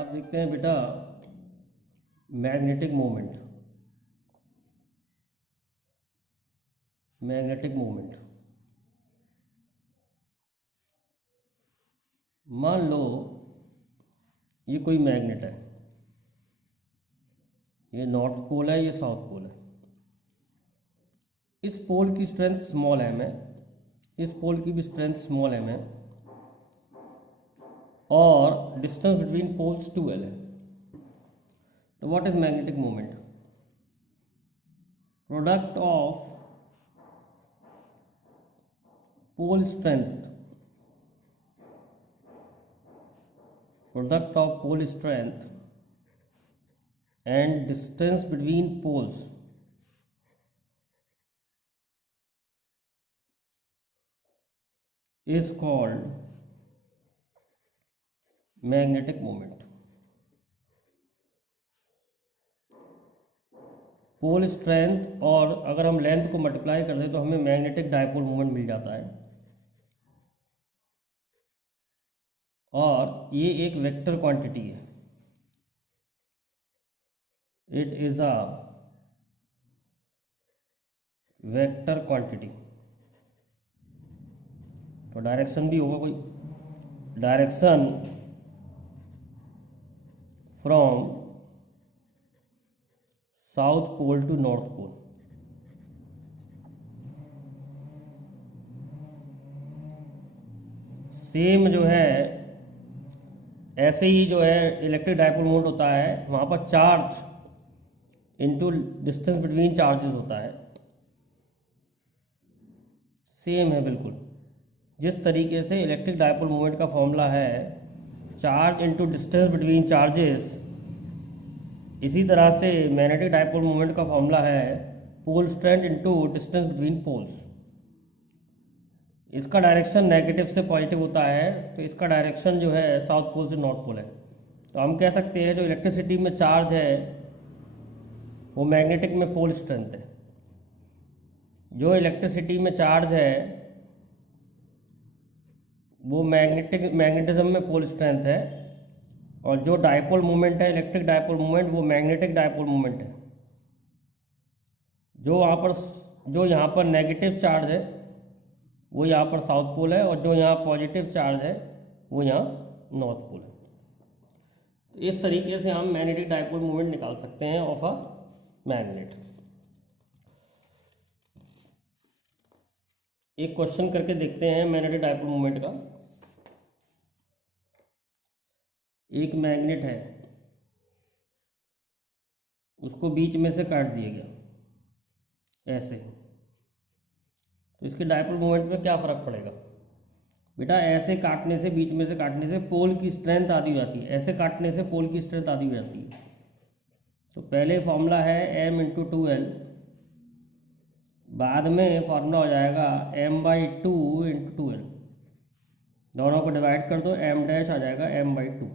अब देखते हैं बेटा मैग्नेटिक मोमेंट। मैग्नेटिक मोमेंट मान लो ये कोई मैग्नेट है, ये नॉर्थ पोल है, ये साउथ पोल है। इस पोल की स्ट्रेंथ स्मॉल एम है, इस पोल की भी स्ट्रेंथ स्मॉल एम है, और डिस्टेंस बिटवीन पोल्स 2l है। तो what is magnetic moment? Product of pole strength, product of pole strength and distance between poles is called magnetic moment. Pole strength और अगर हम लेंथ को मल्टीप्लाई कर दें तो हमें मैग्नेटिक डायपोल मोमेंट मिल जाता है, और ये एक वेक्टर क्वांटिटी है। It is a vector quantity. तो डायरेक्शन भी होगा कोई, direction from south pole to north pole. Same जो है ऐसे ही जो है इलेक्ट्रिक डायपोल मोमेंट होता है, वहाँ पर charge into distance between charges होता है। सेम है बिल्कुल, जिस तरीके से इलेक्ट्रिक डायपोल मोमेंट का फॉर्मूला है charge into distance between charges, इसी तरह से मैग्नेटिक डायपोल मोमेंट का फॉर्मूला है pole strength into distance between poles. इसका डायरेक्शन नेगेटिव से पॉजिटिव होता है, तो इसका डायरेक्शन जो है साउथ पोल से नॉर्थ पोल है। तो हम कह सकते हैं जो इलेक्ट्रिसिटी में चार्ज है वो मैग्नेटिक में पोल स्ट्रेंथ है। जो इलेक्ट्रिसिटी में चार्ज है वो मैग्नेटिज्म में पोल स्ट्रेंथ है, और जो डायपोल मोमेंट है इलेक्ट्रिक डायपोल मोमेंट वो मैग्नेटिक डायपोल मोमेंट है। जो यहाँ पर नेगेटिव चार्ज है वो यहाँ पर साउथ पोल है, और जो यहाँ पॉजिटिव चार्ज है वो यहाँ नॉर्थ पोल है। तो इस तरीके से हम मैग्नेटिक डायपोल मोमेंट निकाल सकते हैं ऑफ अ मैग्नेट। एक क्वेश्चन करके देखते हैं मैग्नेटिक डायपोल मोमेंट का। एक मैग्नेट है, उसको बीच में से काट दिया गया ऐसे, तो इसके डायपोल मोमेंट में क्या फ़र्क पड़ेगा? बेटा ऐसे काटने से, बीच में से काटने से पोल की स्ट्रेंथ आधी हो जाती है, ऐसे काटने से पोल की स्ट्रेंथ आधी हो जाती है। तो पहले फॉर्मूला है m×2l, बाद में फॉर्मूला हो जाएगा m/2 × 2l। दोनों को डिवाइड कर दो, m' आ जाएगा m/2।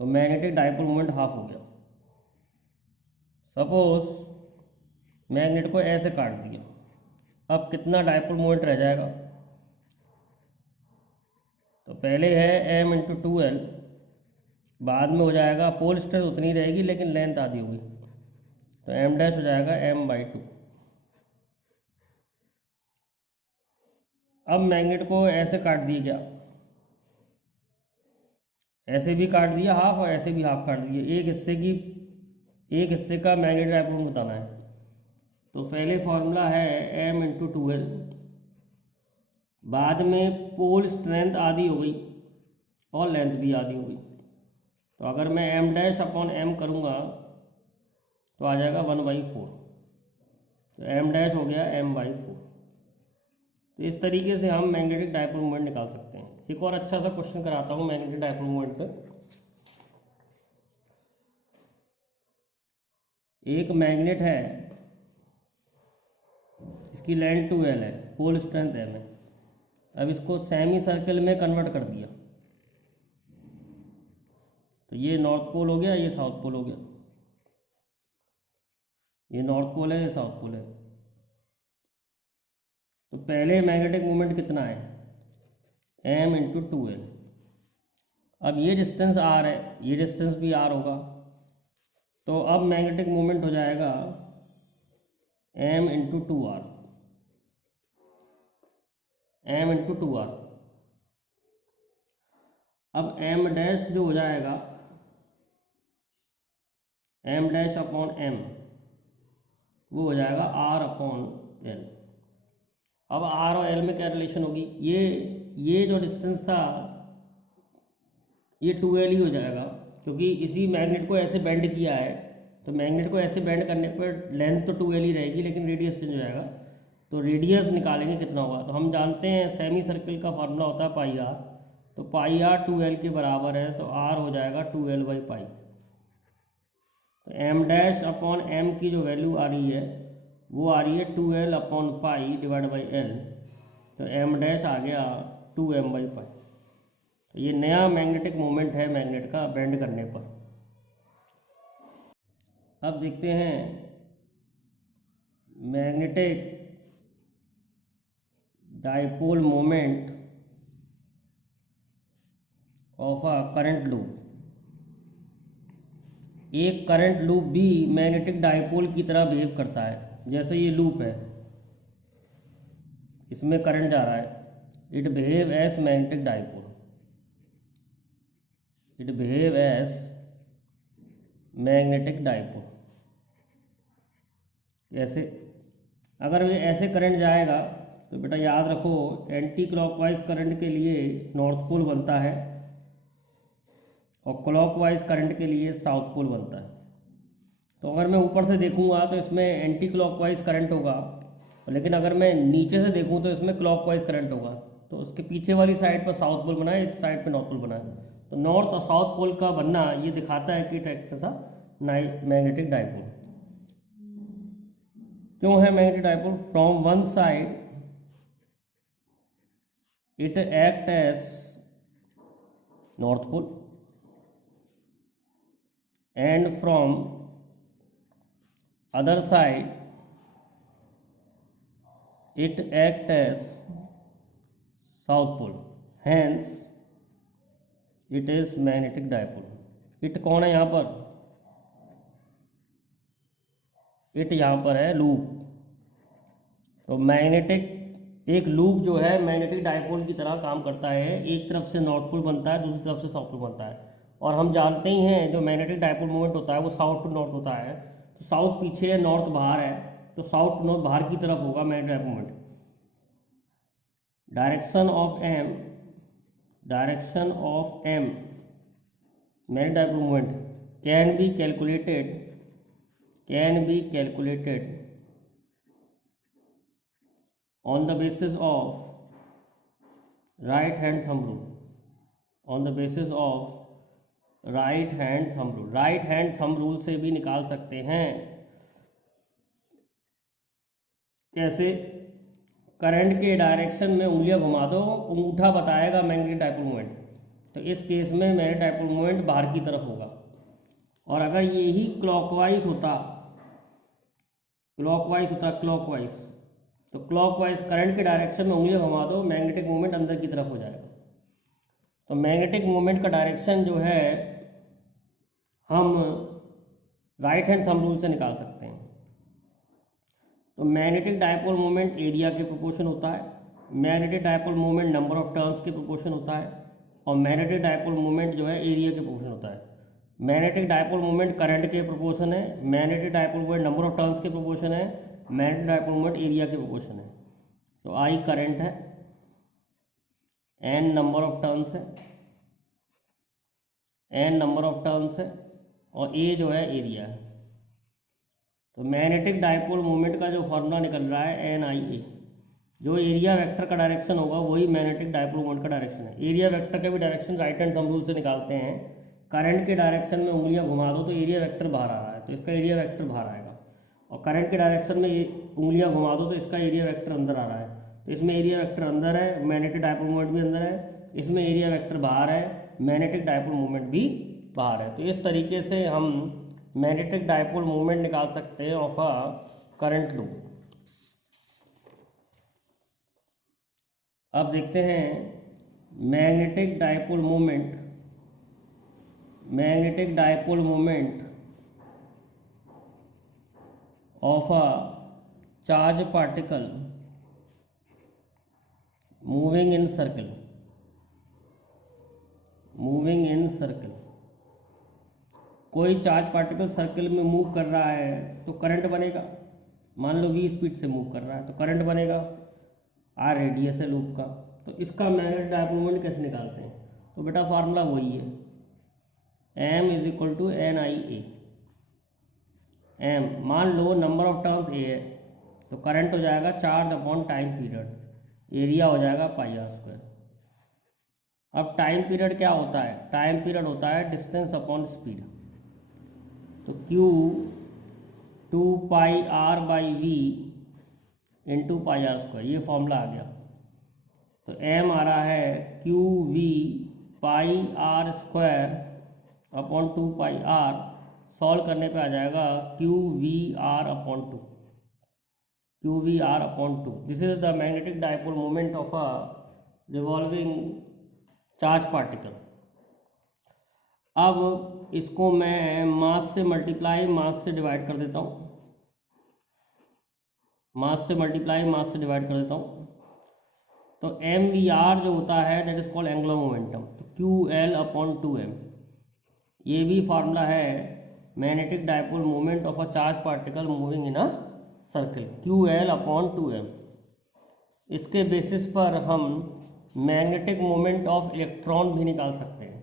तो मैग्नेटिक डायपोल मोमेंट हाफ हो गया। सपोज मैग्नेट को ऐसे काट दिया, अब कितना डायपोल मोमेंट रह जाएगा? तो पहले है m×2l, बाद में हो जाएगा पोल स्ट्रेंथ उतनी रहेगी लेकिन लेंथ आधी होगी, तो m' हो जाएगा m/2। अब मैग्नेट को ऐसे काट दिया गया, ऐसे भी काट दिया हाफ और ऐसे भी हाफ काट दिया। एक हिस्से का मैग्नेटिक डायपोल मोमेंट बताना है। तो पहले फॉर्मूला है m×2l, बाद में पोल स्ट्रेंथ आधी हो गई और लेंथ भी आधी हो गई। तो अगर मैं m'/m करूँगा तो आ जाएगा 1/4। तो m' हो गया m/4। तो इस तरीके से हम मैग्नेटिक डायपोल मोमेंट निकाल सकते हैं। एक और अच्छा सा क्वेश्चन कराता हूँ मैग्नेटिक डायपोल मोमेंट पे। एक मैग्नेट है, इसकी लेंथ 2l है, पोल स्ट्रेंथ m है। अब इसको सेमी सर्कल में कन्वर्ट कर दिया, तो ये नॉर्थ पोल हो गया, ये साउथ पोल हो गया। ये नॉर्थ पोल है, ये साउथ पोल है। तो पहले मैग्नेटिक मोमेंट कितना है? m×2l। अब ये डिस्टेंस आर है, ये डिस्टेंस भी आर होगा, तो अब मैग्नेटिक मोमेंट हो जाएगा m/2r, m/2r। अब m डैश जो हो जाएगा m डैश अपॉन m, वो हो जाएगा r/l। अब r और l में क्या रिलेशन होगी, ये जो डिस्टेंस था ये 2l ही हो जाएगा, क्योंकि इसी मैग्नेट को ऐसे बेंड किया है, तो मैग्नेट को ऐसे बेंड करने पर लेंथ तो 2l ही रहेगी, लेकिन रेडियस चेंज हो जाएगा। तो रेडियस निकालेंगे कितना होगा, तो हम जानते हैं सेमी सर्किल का फार्मूला होता है पाई आर, तो पाई आर 2l के बराबर है, तो r हो जाएगा 2l/पाई। तो m डैश अपॉन m की जो वैल्यू आ रही है वो आ रही है 2l/पाई डिवाइड बाई l, तो m डैश आ गया 2m/पाई। तो ये नया मैग्नेटिक मोमेंट है मैग्नेट का बेंड करने पर। अब देखते हैं magnetic dipole moment of a current loop. एक करंट लूप भी मैग्नेटिक डाइपोल की तरह बिहेव करता है। जैसे ये लूप है, इसमें करंट जा रहा है, it behave as magnetic dipole, it behave as magnetic dipole. ऐसे अगर ये ऐसे करंट जाएगा तो बेटा याद रखो, एंटी क्लॉकवाइज करंट के लिए नॉर्थ पोल बनता है और क्लॉकवाइज करंट के लिए साउथ पोल बनता है। तो अगर मैं ऊपर से देखूंगा तो इसमें एंटी क्लॉकवाइज करंट होगा, लेकिन अगर मैं नीचे से देखूं तो इसमें क्लॉकवाइज करंट होगा। तो उसके पीछे वाली साइड पर साउथ पोल बना है, इस साइड पर नॉर्थ पोल बना है। तो नॉर्थ और साउथ पोल का बनना ये दिखाता है कि it acts as a magnetic dipole. क्यों है magnetic dipole? From one side it act as north pole and from other side it act as south pole, hence it is magnetic dipole। it कौन है यहाँ पर? it यहाँ पर है loop. तो मैग्नेटिक एक लूप जो है मैग्नेटिक डाइपोल की तरह काम करता है, एक तरफ से नॉर्थ पोल बनता है, दूसरी तरफ से साउथ पोल बनता है। और हम जानते ही हैं जो मैग्नेटिक डाइपोल मूवमेंट होता है वो साउथ टू नॉर्थ होता है। तो साउथ पीछे है, नॉर्थ बाहर है, तो साउथ टू नॉर्थ बाहर की तरफ होगा magnetic dipole movement. Direction of m magnetic dipole moment can be calculated on the basis of right hand thumb rule, right hand thumb rule से भी निकाल सकते हैं। कैसे? करंट के डायरेक्शन में उंगलियां घुमा दो, अंगूठा बताएगा मैग्नेटिक डाइपोल मोमेंट, तो इस केस में मैग्नेटिक डाइपोल मोमेंट बाहर की तरफ होगा। और अगर यही क्लॉकवाइज होता तो क्लॉकवाइज करंट के डायरेक्शन में उंगलियां घुमा दो, मैग्नेटिक मोमेंट अंदर की तरफ हो जाएगा। तो मैग्नेटिक मोमेंट का डायरेक्शन जो है हम राइट हैंड थंब रूल से निकाल सकते हैं। तो मैग्नेटिक डाइपोल मोमेंट एरिया के प्रोपोर्शन होता है, magnetic dipole moment number of turns के प्रोपोर्शन होता है, और मैग्नेटिक डाइपोल मोमेंट जो है एरिया के प्रोपोर्शन होता है। मैग्नेटिक डाइपोल मोमेंट करंट के प्रोपोर्शन है, magnetic dipole moment number of turns के प्रोपोर्शन है, मैग्नेटिक डाइपोल मोमेंट एरिया के प्रोपोर्शन है। तो आई करंट है, एन नंबर ऑफ टर्न्स है, और ए जो है एरिया है। तो मैग्नेटिक डाइपोल मोमेंट का जो फॉर्मूला निकल रहा है NIA, जो एरिया वेक्टर का डायरेक्शन होगा वही मैग्नेटिक डाइपोल मोमेंट का डायरेक्शन है। एरिया वेक्टर का भी direction right hand thumb rule से निकालते हैं। करंट के डायरेक्शन में उंगलियां घुमा दो तो एरिया वेक्टर बाहर आ रहा है, तो इसका एरिया वेक्टर बाहर आएगा। और करंट के डायरेक्शन में उंगलियां घुमा दो तो इसका एरिया वेक्टर अंदर आ रहा है, तो इसमें एरिया वेक्टर अंदर है, मैग्नेटिक डाइपोल मोमेंट भी अंदर है, इसमें एरिया वेक्टर बाहर है, मैग्नेटिक डाइपोल मोमेंट भी बाहर है। तो इस तरीके से हम मैग्नेटिक डाइपोल मोमेंट निकाल सकते हैं ऑफ अ करंट लूप। अब देखते हैं magnetic dipole moment magnetic dipole moment of a charge particle moving in circle, moving in circle. कोई चार्ज पार्टिकल सर्कल में मूव कर रहा है तो करंट बनेगा। मान लो v स्पीड से मूव कर रहा है तो करंट बनेगा, r रेडियस है लूप का। तो इसका मैग्नेटिक डायपोल मोमेंट कैसे निकालते हैं? तो बेटा फार्मूला वही है, m is equal to N I A. m मान लो नंबर ऑफ टर्न्स a है तो करंट हो जाएगा charge upon time period, area हो जाएगा पाई आर स्क्वायर। अब टाइम पीरियड क्या होता है? टाइम पीरियड होता है डिस्टेंस अपॉन स्पीड। तो q 2 pi r by v into pi r square, ये फॉर्मूला आ गया। तो m आ रहा है q v pi r square upon 2 pi r. Solve करने पे आ जाएगा q v r upon 2, q v r upon 2। This is the magnetic dipole moment of a revolving charge particle. अब इसको मैं मास से मल्टीप्लाई मास से डिवाइड कर देता हूँ, मास से मल्टीप्लाई मास से डिवाइड कर देता हूँ। तो एम वी आर जो होता है that is called angular momentum, तो क्यू एल अपॉन 2m। ये भी फार्मूला है magnetic dipole moment of a charge particle moving in a circle, Q l upon 2m। इसके बेसिस पर हम मैग्नेटिक मोमेंट ऑफ इलेक्ट्रॉन भी निकाल सकते हैं।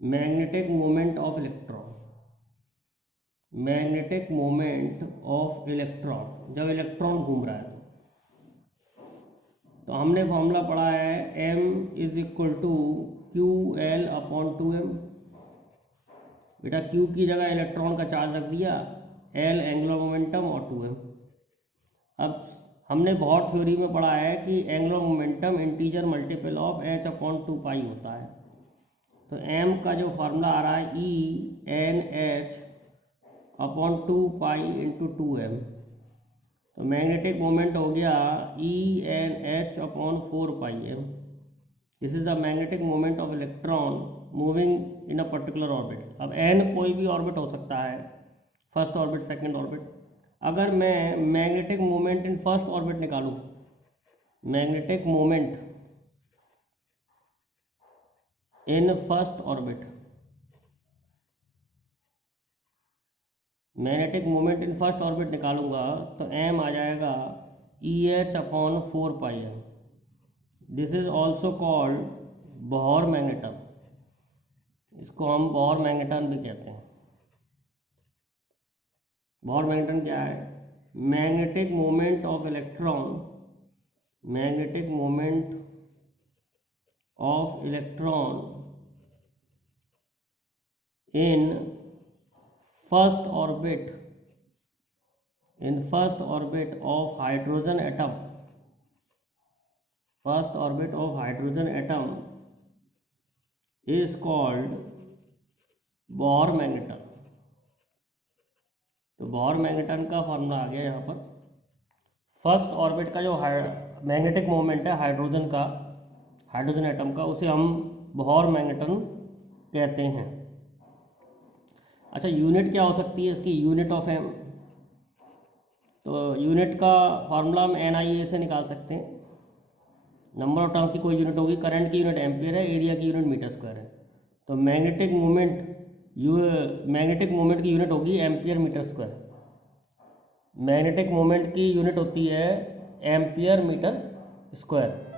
Magnetic moment of electron, magnetic moment of electron, जब इलेक्ट्रॉन घूम रहा है तो हमने फॉर्मूला पढ़ा है m is equal to q l upon 2m। बेटा q की जगह इलेक्ट्रॉन का चार्ज रख दिया, l एंगुलर मोमेंटम और 2m। अब हमने बहुत थ्योरी में पढ़ा है कि angular momentum integer multiple of h upon 2 पाई होता है। तो m का जो फार्मूला आ रहा है e n h upon 2 pi into 2m। तो मैग्नेटिक मोमेंट हो गया e n h upon 4 pi m। This is the magnetic moment of electron moving in a particular orbit. अब n कोई भी ऑर्बिट हो सकता है, फर्स्ट ऑर्बिट, सेकंड ऑर्बिट। अगर मैं magnetic moment in first orbit निकालूं, magnetic moment in first orbit, magnetic moment in first orbit निकालूंगा तो m आ जाएगा e H upon 4 pi m। This is also called Bohr magneton, इसको हम Bohr magneton भी कहते हैं। बोहर मैग्नेटन क्या है? Magnetic moment of electron, magnetic moment of electron in first orbit, in first orbit of hydrogen atom, first orbit of hydrogen atom is called Bohr magneton. तो Bohr magneton का formula आ गया यहाँ पर। First orbit का जो magnetic moment है hydrogen का, हाइड्रोजन एटम का, उसे हम बोहर मैग्नेटन कहते हैं। अच्छा, यूनिट क्या हो सकती है इसकी? Unit of M. तो यूनिट का फार्मूला हम NIA से निकाल सकते हैं। नंबर ऑफ टर्न्स की कोई यूनिट होगी, करंट की यूनिट एम्पियर है, एरिया की यूनिट मीटर स्क्वायर है। तो मैग्नेटिक मोमेंट की यूनिट होगी ampere metre square. Magnetic moment की यूनिट होती है एम्पियर मीटर स्क्वायर।